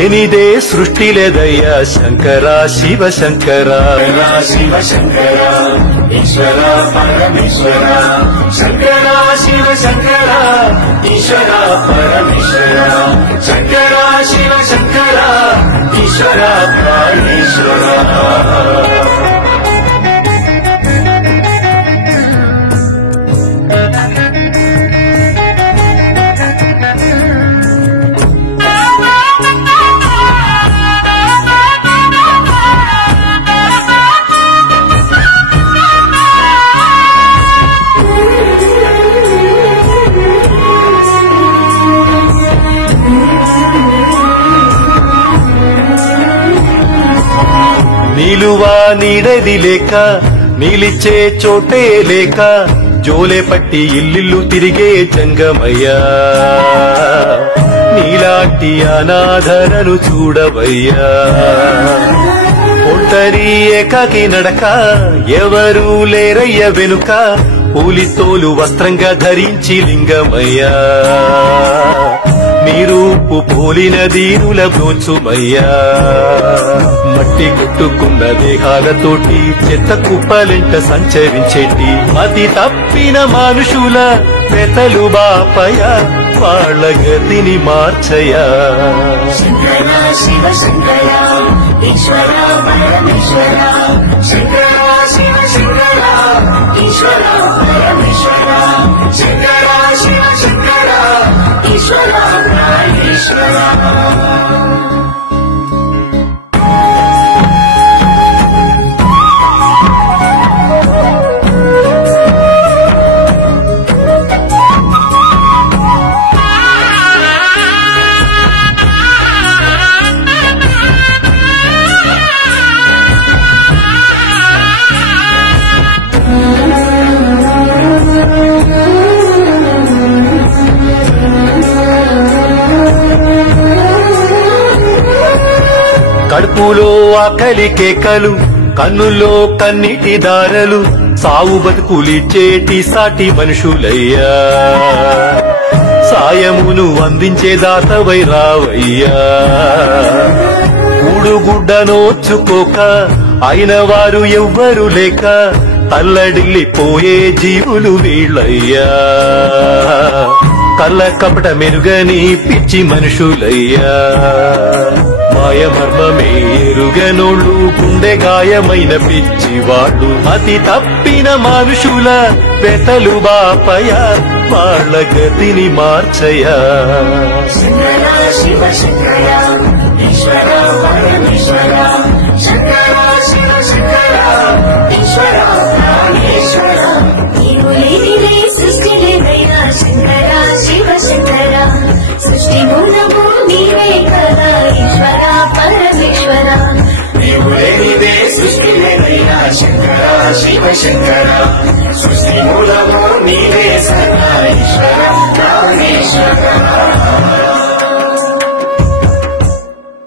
లేనిదే సృష్టి లేదయ్యా శంకర శివ శంకర శివ శంకర ఈశ్వర పరమేశ్వర శంకర శివ శంకర ఈశ్వర పరమేశ్వర శంకర శివ శంకర ఈశ్వర పరమేశ్వర నిలువా నీడది లేక నీలిచ్చే చోటే లేక జోలే పట్టి ఇల్లిల్లు తిరిగే జంగమయ్యా నీలాంటి అనాథరను చూడవయ్యా ఒంటరి ఏకాకి నడక ఎవరూ లేరయ్య వెనుక పూలితోలు వస్త్రంగా ధరించి లింగమయ్యా నీరూపు పోలిన దీనుల బ్రోచుమయ్యా మట్టి కొట్టుకున్న దేహాలతోటి చెత్త కుప్పలెంట సంచరించేటి మతి తప్పిన మనుషుల పెతలు బాపయ వాళ్ళ గతిని మార్చయా శంకర శివ శంకర ఈశ్వర పరమేశ్వర శంకర శివ శంకర ఈశ్వర పరమేశ్వర శంకర శివ శంకర ఈశ్వర పరమేశ్వర కడుపులో ఆకలి కేకలు కన్నుల్లో కన్నీటి దారలు సావు బతుకులిచ్చేటి సాటి మనుషులయ్యా సాయమును అందించే దాతవై రావయ్యా కూడుగుడ్డ నోచుకోక అయిన వారు ఎవ్వరు లేక తల్లడిల్లిపోయే జీవులు వీళ్ళయ్యా కళ్ళ కపట మెరుగని పిచ్చి మనుషులయ్యా మాయమర్మమే ఎరుగనోళ్ళు గుండె గాయమైన పిచ్చి వాళ్ళు అతి తప్పిన మనుషుల పెతలు బాపయ వాళ్ళ గతిని మార్చయా శంకర శివ శంకర ఈశ్వర పరమేశ్వర శంకర శివ శంకర ఈశ్వర పరమేశ్వర నీవు లేనిదే సృష్టి లేదైనా శంకర శివ శంకర సృష్టి మూలము నీవే కదా ఈశ్వర పరమేశ్వర నీవు లేనిదే సృష్టి లేదైనా శంకర శివ శంకర సృష్టి మూలము నీవే సదా ఈశ్వర